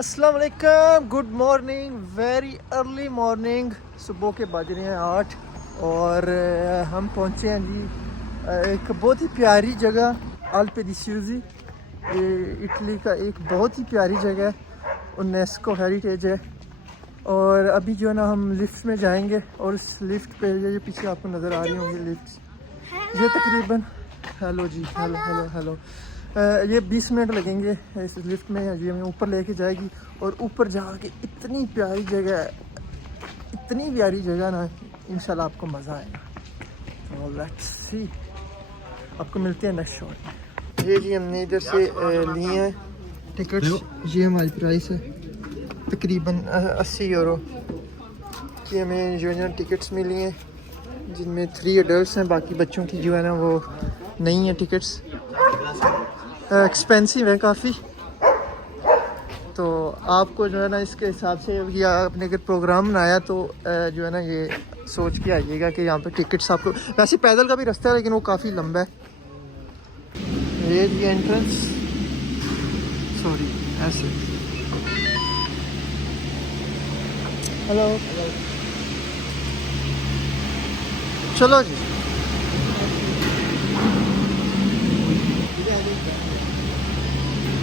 अस्सलाम वालेकुम, good morning, very early morning. सुबह के बज रहे हैं 8 और हम पहुँचे हैं जी एक बहुत ही प्यारी जगह अल्पे दी सिउज़ी। ये इटली का एक बहुत ही प्यारी जगह है, यूनेस्को हेरिटेज है। और अभी जो है ना हम लिफ्ट में जाएंगे और इस लिफ्ट पे ये पीछे आपको नज़र आ रही होंगी लिफ्ट, ये तकरीबन हेलो जी, हेलो हेलो हेलो ये 20 मिनट लगेंगे इस लिफ्ट में। ये हमें ऊपर लेके जाएगी और ऊपर जाके इतनी प्यारी जगह है, इतनी प्यारी जगह ना, इंशाल्लाह आपको मज़ा आएगा। तो लेट्स सी, आपको मिलते हैं नेक्स्ट शॉट में। ये जी हमने इधर से लिए हैं टिकट्स, ये हमारी प्राइस है तकरीबन 80 यूरो की। हमें जो है ना टिकट्स मिली हैं जिनमें 3 एडल्ट्स हैं, बाकी बच्चों की जो है ना वो नहीं है टिकट्स। एक्सपेंसिव है काफ़ी, तो आपको जो है ना इसके हिसाब से या आपने अगर प्रोग्राम बनाया तो जो है ना ये सोच के आइएगा कि यहाँ पे टिकट्स आपको, वैसे पैदल का भी रास्ता है लेकिन वो काफ़ी लंबा है। ये जी एंट्रेंस, सॉरी ऐसे, हेलो चलो जी।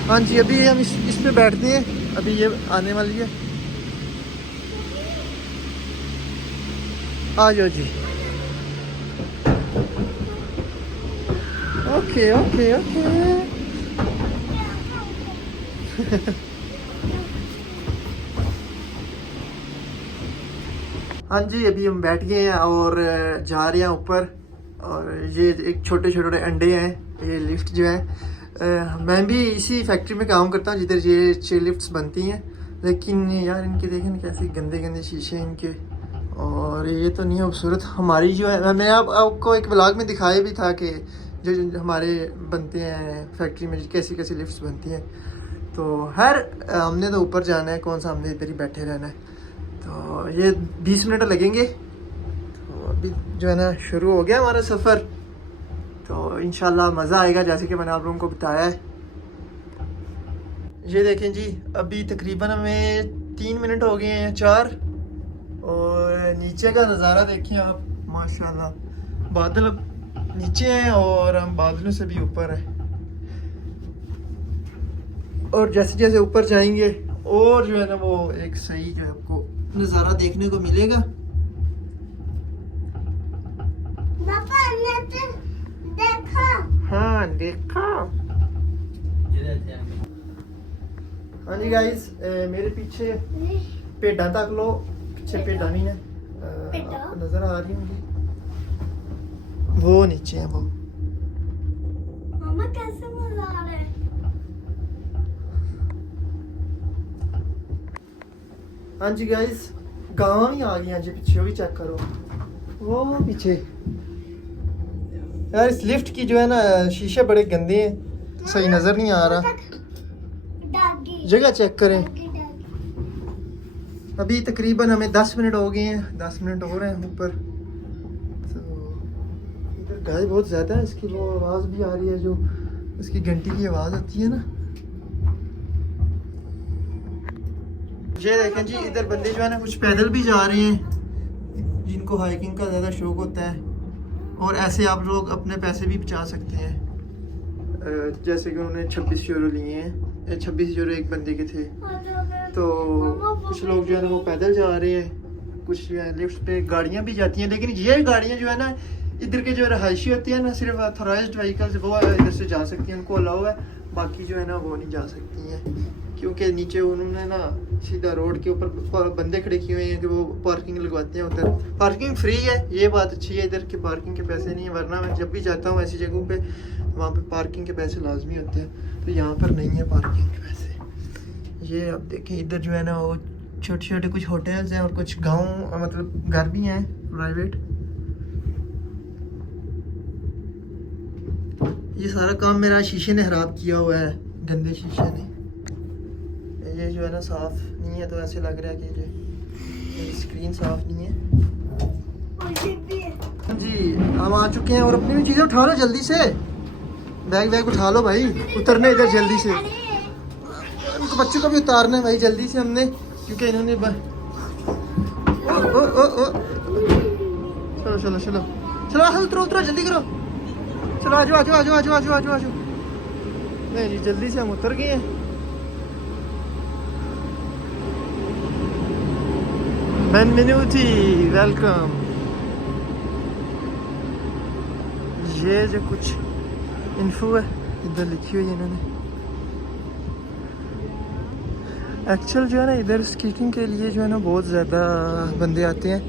हाँ जी, अभी हम इस पे बैठते हैं, अभी ये आने वाली है। आ जाओ जी। ओके ओके ओके हाँ जी, अभी हम बैठ गए हैं और जा रहे हैं ऊपर। और ये एक छोटे छोटे अंडे हैं, ये लिफ्ट जो है मैं भी इसी फैक्ट्री में काम करता हूँ जिधर ये चेयर लिफ्ट्स बनती हैं, लेकिन यार इनके देखें ना कैसे गंदे गंदे शीशे इनके, और ये तो नहीं खूबसूरत। हमारी जो है, मैंने आपको एक ब्लॉग में दिखाया भी था कि जो हमारे बनते हैं फैक्ट्री में कैसी कैसी लिफ्ट्स बनती हैं। तो हमने तो ऊपर जाना है, कौन सा हमने इधर ही बैठे रहना है। तो ये 20 मिनट लगेंगे, तो अभी जो है ना शुरू हो गया हमारा सफ़र। तो इंशाल्लाह मज़ा आएगा जैसे कि मैंने आप लोगों को बताया है। ये देखें जी, अभी तकरीबन हमें 3 मिनट हो गए हैं, 4। और नीचे का नज़ारा देखिए आप, माशाल्लाह बादल नीचे हैं और हम बादलों से भी ऊपर हैं। और जैसे जैसे ऊपर जाएंगे और जो है ना वो एक सही जो है आपको नज़ारा देखने को मिलेगा। हाँ देखा। हाँ जी गाइस, मेरे पीछे पेड़ा तक लो, पीछे पेड़ा नहीं है, आपको नजर आ रही होंगी, वो नीचे है वो। मामा कैसे मजा आ रहा है? हाँ जी गाइस, गाँव ही आ गई हैं जी, पीछे भी चेक करो, वो पीछे। यार इस लिफ्ट की जो है ना शीशे बड़े गंदे हैं, सही नज़र नहीं आ रहा, जगह चेक करें। अभी तकरीबन हमें 10 मिनट हो गए हैं, 10 मिनट हो रहे हैं ऊपर। तो इधर गाय बहुत ज़्यादा है, इसकी वो आवाज़ भी आ रही है, जो इसकी घंटी की आवाज़ आती है ना। ये देखें जी, इधर बंदे जो है ना कुछ पैदल भी जा रहे हैं जिनको हाइकिंग का ज़्यादा शौक होता है, और ऐसे आप लोग अपने पैसे भी बचा सकते हैं। जैसे कि उन्होंने 26 यूरो लिए हैं, 26 यूरो एक बंदे के थे। तो कुछ लोग जो है ना वो पैदल जा रहे हैं, कुछ जो है लिफ्ट पे गाड़ियाँ भी जाती हैं, लेकिन ये गाड़ियाँ जो है ना इधर के जो रहायशी होती है ना, सिर्फ अथोराइज्ड व्हीकल्स वो इधर से जा सकती हैं, उनको अलाउ है, बाकी जो है ना वो नहीं जा सकती हैं, क्योंकि नीचे उन्होंने ना सीधा रोड के ऊपर बंदे खड़े किए हुए हैं कि वो पार्किंग लगवाते हैं। उधर पार्किंग फ्री है, ये बात अच्छी है, इधर के पार्किंग के पैसे नहीं है, वरना मैं जब भी जाता हूँ ऐसी जगहों पे वहाँ पे पार्किंग के पैसे लाजमी होते हैं, तो यहाँ पर नहीं है पार्किंग के पैसे। ये आप देखें, इधर जो है ना वो छोटे छोटे कुछ होटल्स हैं और कुछ गाँव मतलब घर भी हैं प्राइवेट। ये सारा काम मेरा शीशे ने खराब किया हुआ है, गंदे शीशे ने। ये जो है ना साफ नहीं है, तो ऐसे लग रहा है कि ये स्क्रीन साफ नहीं है। जी हम आ चुके हैं और अपनी भी चीज़ें उठा लो जल्दी से, बैग वैग उठा लो भाई, उतरने इधर जल्दी से। इनको बच्चों को भी उतारना है भाई जल्दी से हमने, क्योंकि इन्होंने ओ चलो चलो चलो चलो, उतरो उतरो जल्दी करो, चलो आजो आजो आजो आजो आजो आजो आजो। नहीं जी जल्दी से हम उतर गए हैं। बेनवेनुti, वेलकम। ये जो कुछ इन्फो है इधर लिखी हुई है इन्होंने। एक्चुअल जो है ना इधर स्कीटिंग के लिए जो है ना बहुत ज़्यादा बंदे आते हैं,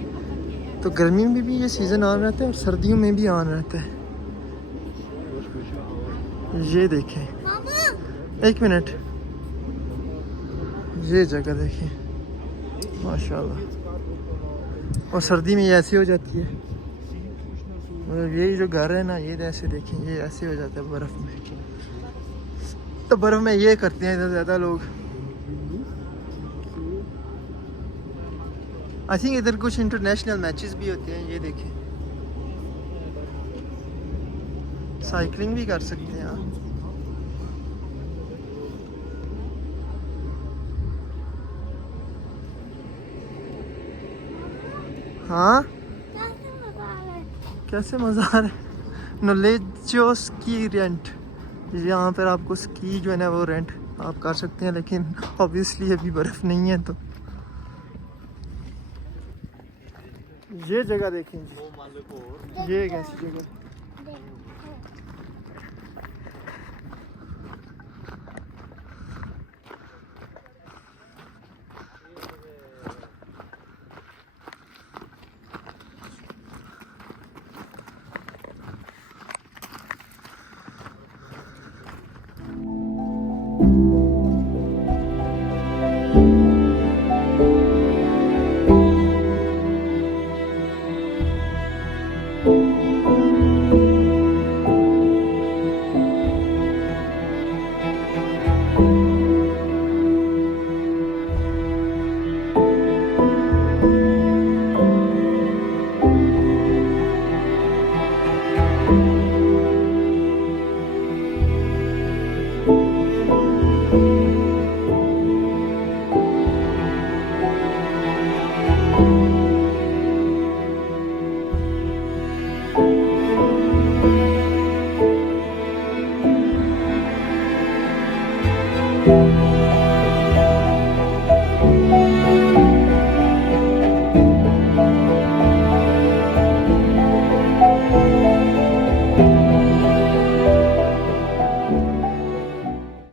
तो गर्मी में भी ये सीज़न ऑन रहता है और सर्दियों में भी ऑन रहता है। ये देखें, एक मिनट, ये जगह देखें माशाल्लाह, और सर्दी में ये ऐसी हो जाती है। मतलब यही जो घर है ना ये ऐसे देखें, ये ऐसे हो जाता है बर्फ़ में। तो बर्फ़ में ये करते हैं इधर ज़्यादा लोग। आई थिंक इधर कुछ इंटरनेशनल मैचेस भी होते हैं। ये देखें, साइकिलिंग भी कर सकते हैं आप। हाँ कैसे मज़ा आ रहा है। नॉलेजो स्की रेंट, यहाँ पर आपको स्की जो है ना वो रेंट आप कर सकते हैं, लेकिन ऑब्वियसली अभी बर्फ़ नहीं है। तो ये जगह देखें जी, ये एक ऐसी जगह।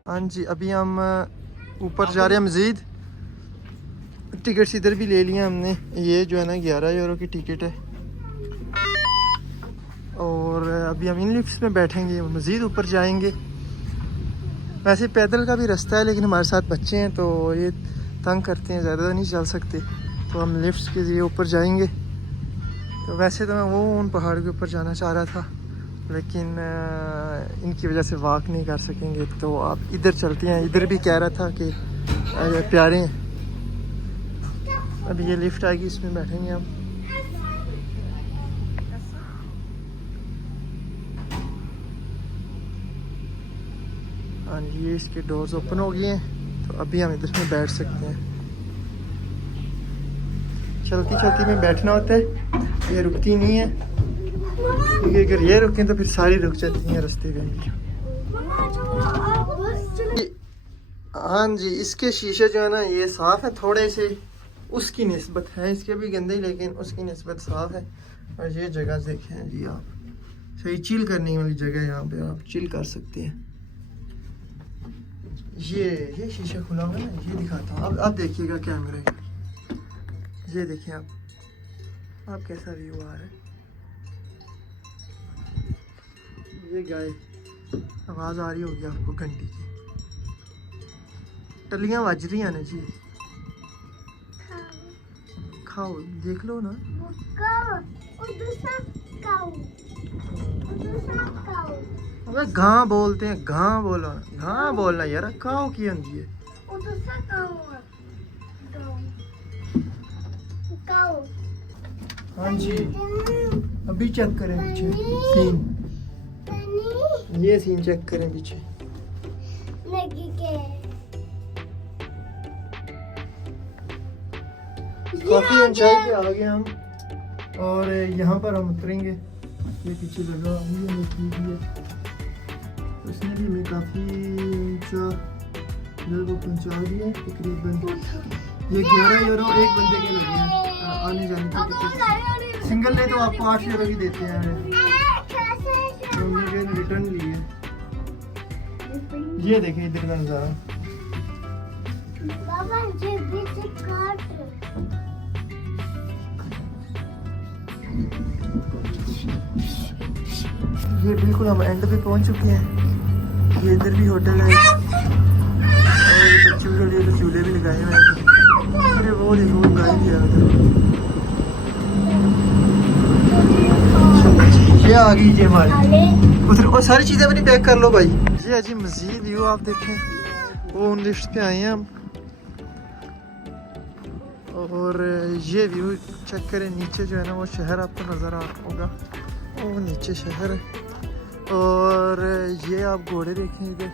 हाँ जी, अभी हम ऊपर जा रहे हैं मज़ीद। टिकट्स इधर भी ले लिए हमने। ये जो है ना 11 यूरो की टिकट है, और अभी हम इन लिफ्ट्स में बैठेंगे, मज़ीद ऊपर जाएंगे। वैसे पैदल का भी रास्ता है, लेकिन हमारे साथ बच्चे हैं तो ये तंग करते हैं, ज़्यादा नहीं चल सकते, तो हम लिफ्ट्स के लिए ऊपर जाएंगे। तो वैसे तो मैं वो उन पहाड़ के ऊपर जाना चाह रहा था, लेकिन इनकी वजह से वॉक नहीं कर सकेंगे, तो आप इधर चलते हैं। इधर भी कह रहा था कि प्यारे हैं। अभी ये लिफ्ट आएगी, इसमें बैठेंगे हम। हाँ जी, ये इसके डोर्स ओपन हो गए हैं, तो अभी हम इधर में बैठ सकते हैं। चलती चलती में बैठना होता है, ये रुकती नहीं है, क्योंकि अगर ये रुकें तो फिर सारी रुक जाती हैं रास्ते में। हाँ जी, इसके शीशे जो है ना ये साफ़ है, थोड़े से उसकी निस्बत है, इसके भी गंदे, लेकिन उसकी निस्बत साफ़ है। और ये जगह देखें जी आप, सही चिल करने वाली जगह है, यहाँ पे आप चिल कर सकते हैं। ये शीशा खुला हुआ है ना, ये दिखाता हूँ। अब देखिएगा कैमरे का, ये देखिए आप कैसा व्यू आ रहा है। ये गाय, आवाज़ आ रही होगी आपको घंटी की, टलियाँ बज रही हैं ना जी। खाओ, देख लो ना। अबे घां बोलते हैं, घां बोलो, घां बोलना यार, खाओ की आंदी है। हाँ जी, अभी चेक करें पीछे सीन, ये सीन चेक करें पीछे। काफ़ी ऊंचाई पे आ गए हम और यहाँ पर हम उतरेंगे। ये पीछे लगा हुई है भी है, उसने भी हमें काफ़ी ऊंचा जगह को पहुँचा दिया। तकरीबन ये 11 यूरो एक बंदे के लगे हैं आने जाने की टिकट। सिंगल ले तो आपको 8 यूरो की देते हैं। हमने फिर रिटर्न लिए। ये देखें इधर का नज़ारा। बाबा ये बीच काट। ये बिल्कुल हम एंड पे पहुंच चुके हैं। ये इधर भी होटल है और बच्चों के लिए तो झूले भी लगाए हुए हैं। अरे वो देखो गाय भी है उधर। ये आ गई ये हमारी उधर। और सारी चीज़ें अपनी पैक कर लो भाई। ये अजी मज़ीद व्यू आप देखें। वो उन लिफ्ट पे आए हैं हम और ये व्यू चेक करें। नीचे जो है ना वो शहर आपको नज़र आ रहा होगा, वो नीचे शहर है। और ये आप घोड़े देखें इधर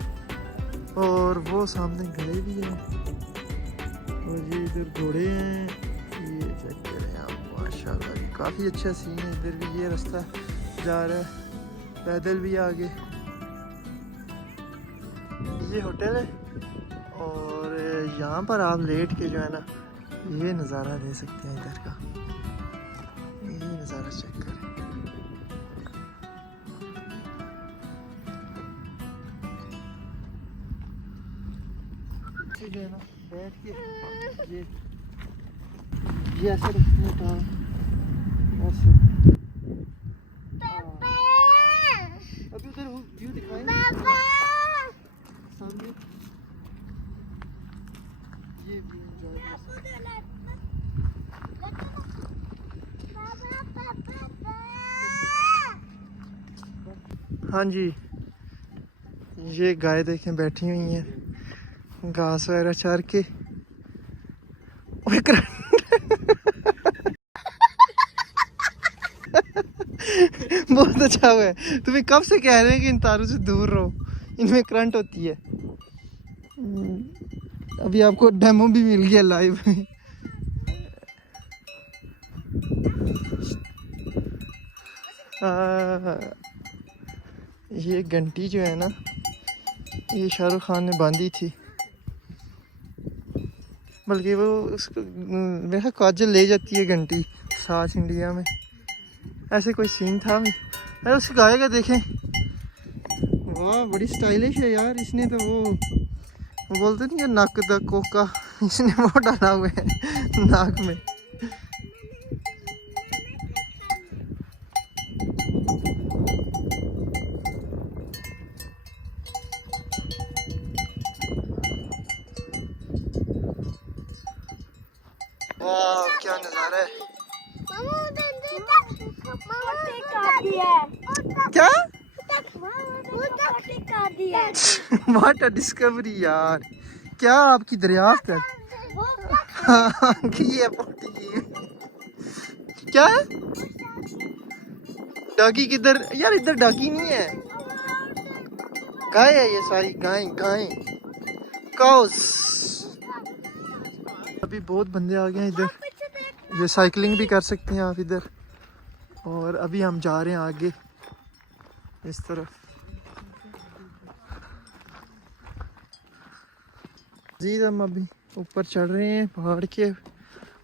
और वो सामने घड़े भी हैं और ये इधर घोड़े हैं। ये चेक करें आप, माशाल्लाह काफ़ी अच्छा सीन है। इधर भी ये रास्ता जा रहा है, पैदल भी आगे। ये होटल है और यहाँ पर आप लेट के जो है ना ये नज़ारा ले सकते हैं इधर का। ये नज़ारा चेक करें। जो है ना बैठ के ये ऐसे रखते हैं टांग ऐसे। अभी उधर व्यू दिखाएं सामने। ये व्यू एंजॉय कर सकते हैं। हाँ जी, ये गाय देखें बैठी हुई हैं घास वगैरह चार के। बहुत अच्छा हुआ है। तुम्हें कब से कह रहे हैं कि इन तारों से दूर रहो, इनमें करंट होती है। अभी आपको डेमो भी मिल गया लाइव। ये घंटी जो है ना ये शाहरुख खान ने बांधी थी, बल्कि वो उसको मेरा काजल ले जाती है घंटी साथ इंडिया में। ऐसे कोई सीन था भी। अरे उस गाय का देखें, वाह बड़ी स्टाइलिश है यार। इसने तो वो बोलते नहीं नाक दा कोका, इसने वो डाला हुआ है नाक में। वाह क्या नज़ारा है। क्या वाट डिस्कवरी यार, क्या आपकी दरियाफ्त है। हाँ की है पोटी। क्या है डॉगी किधर यार? इधर डॉगी नहीं है, गाय है ये सारी। गाय गाय काउस। अभी बहुत बंदे आ गए हैं इधर। ये साइकिलिंग भी कर सकते हैं आप इधर। और अभी हम जा रहे हैं आगे इस तरफ। मज़ीद हम अभी ऊपर चढ़ रहे हैं पहाड़ के।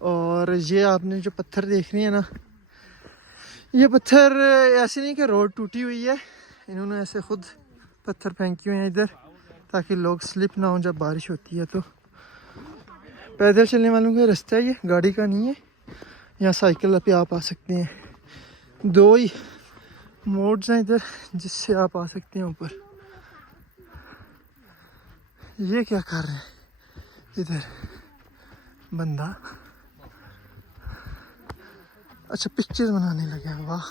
और ये आपने जो पत्थर देख रहे हैं ना, ये पत्थर ऐसे नहीं कि रोड टूटी हुई है, इन्होंने ऐसे खुद पत्थर फेंके हुए हैं इधर ताकि लोग स्लिप ना हो जब बारिश होती है। तो पैदल चलने वालों का रास्ता है ये, गाड़ी का नहीं है। यहाँ साइकिल पे आप आ सकते हैं। दो ही मोड्स हैं इधर जिससे आप आ सकते हैं ऊपर। ये क्या कर रहे हैं इधर बंदा? अच्छा पिक्चर्स बनाने लगे। वाह,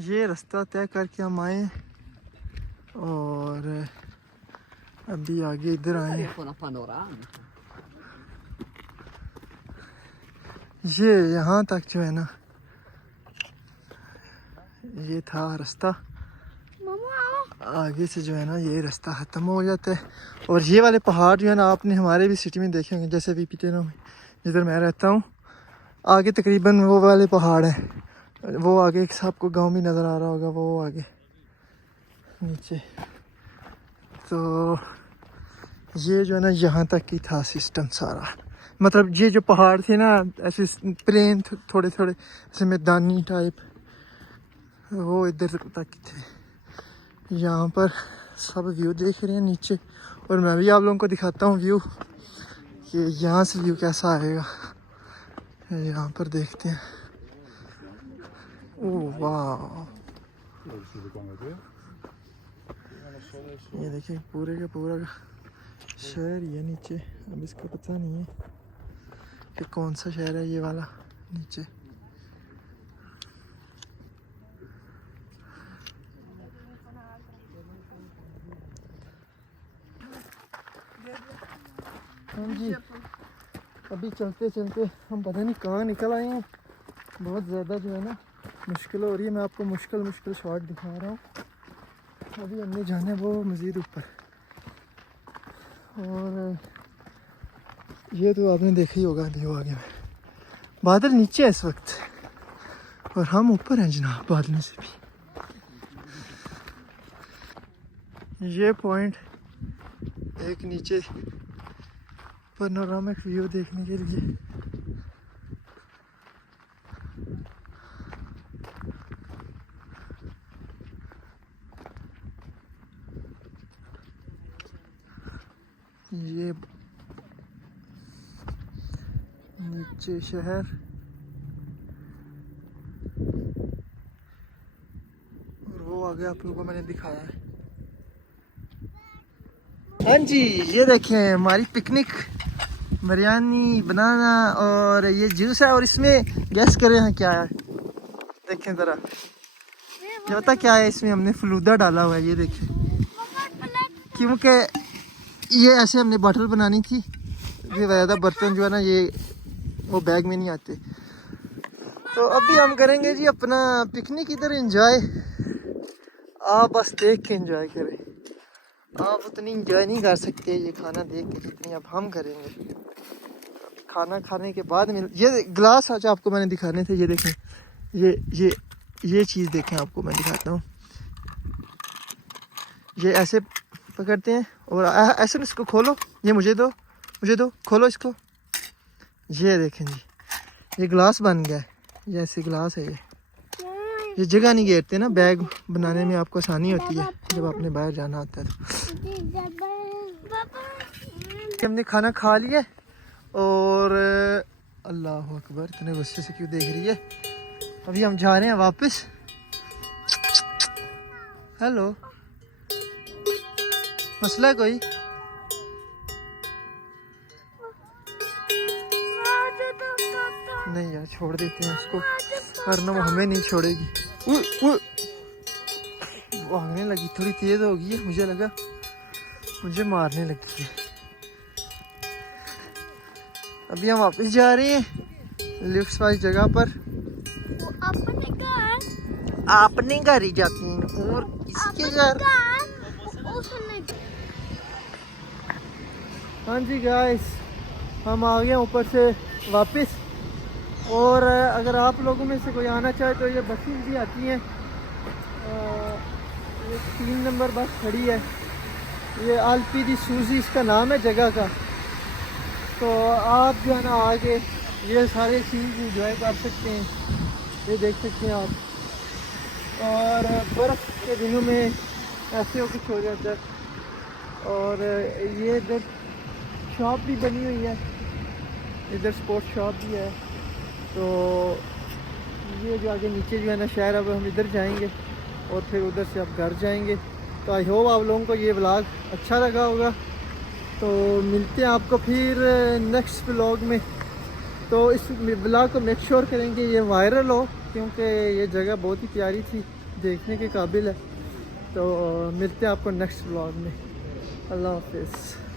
ये रास्ता तय करके हम आए और अभी आगे इधर आए। ये यहाँ तक जो है ना ये था रास्ता। आगे से जो है ना ये रास्ता ख़त्म हो जाता है। और ये वाले पहाड़ जो है ना आपने हमारे भी सिटी में देखे होंगे, जैसे वीपीटेनो में जिधर मैं रहता हूँ, आगे तकरीबन वो वाले पहाड़ हैं। वो आगे एक आपको गांव भी नज़र आ रहा होगा, वो आगे नीचे। तो ये जो है ना यहाँ तक की था सिस्टम सारा, मतलब ये जो पहाड़ थे ना ऐसे प्लेन थोड़े थोड़े ऐसे मैदानी टाइप, वो इधर तक थे। यहाँ पर सब व्यू देख रहे हैं नीचे, और मैं भी आप लोगों को दिखाता हूँ व्यू कि यहाँ से व्यू कैसा आएगा। यहाँ पर देखते हैं। ओह वाह, ये देखिए पूरे का पूरा शहर ही है नीचे। अब इसका पता नहीं है कि कौन सा शहर है ये वाला नीचे। हाँ जी, अभी चलते चलते हम पता नहीं कहाँ निकल आए हैं। बहुत ज़्यादा जो है ना मुश्किल हो रही है। मैं आपको मुश्किल शॉट दिखा रहा हूँ। अभी हमने जाना है वो मज़ीद ऊपर, और ये तो आपने देखा ही होगा व्यू आगे में। बादल नीचे है इस वक्त और हम ऊपर हैं जनाब बादलों से भी। ये पॉइंट एक नीचे पैनोरामिक व्यू देखने के लिए। ये नीचे शहर, और वो आगे आप लोगों को मैंने दिखाया है। हाँ जी, ये देखें हमारी पिकनिक, बिरयानी, बनाना और ये जूस है। और इसमें गैस करें हैं क्या है, देखें ज़रा, ये पता क्या है, इसमें हमने फलूदा डाला हुआ है। ये देखें, क्योंकि ये ऐसे हमने बॉटल बनानी थी। ये ज़्यादा बर्तन जो है ना ये वो बैग में नहीं आते। तो अभी हम करेंगे जी अपना पिकनिक इधर एंजॉय। आप बस देख के एंजॉय करें, आप उतनी एंजॉय नहीं कर सकते ये खाना देख के जितनी अब हम करेंगे। खाना खाने के बाद में ये ग्लास आज आपको मैंने दिखाने थे। ये देखें, ये चीज़ देखें, आपको मैं दिखाता हूँ। ये ऐसे पकड़ते हैं और ऐसे इसको खोलो। ये मुझे दो, खोलो इसको। ये देखें जी, ये ग्लास बन गया है। ये ऐसे ग्लास है। ये जगह नहीं घेरते ना, बैग बनाने में आपको आसानी होती है जब आपने बाहर जाना होता है। तो हमने खाना खा लिया और अल्लाह अकबर, इतने गुस्से से क्यों देख रही है। अभी हम जा रहे हैं वापस। हेलो, मसला कोई? नहीं यार, छोड़ देते हैं उसको, वरना वो हमें नहीं छोड़ेगी। भागने लगी, थोड़ी तेज हो गई है, मुझे लगा मुझे मारने लगी है। अभी हम वापस जा रहे हैं लिफ्ट वाली जगह पर। अपने घर ही जाती हैं और इसके घर। हाँ जी गाइस, हम आ गए ऊपर से वापस। और अगर आप लोगों में से कोई आना चाहे तो ये बसें भी आती हैं। ये 3 नंबर बस खड़ी है। ये आल्पी दी सूजी इसका नाम है जगह का। तो आप जो है ना आगे ये सारे सीन्स इंजॉय कर सकते हैं, ये देख सकते हैं आप। और बर्फ़ के दिनों में ऐसे हो कुछ हो जाता है। और ये इधर शॉप भी बनी हुई है, इधर स्पोर्ट्स शॉप भी है। तो ये जो आगे नीचे जो है ना शहर, अब हम इधर जाएंगे और फिर उधर से अब घर जाएंगे। तो आई होप आप लोगों को ये व्लॉग अच्छा लगा होगा। तो मिलते हैं आपको फिर नेक्स्ट व्लॉग में। तो इस व्लॉग को मेक श्योर करेंगे ये वायरल हो, क्योंकि ये जगह बहुत ही प्यारी थी, देखने के काबिल है। तो मिलते हैं आपको नेक्स्ट व्लॉग में। अल्लाह हाफिज़।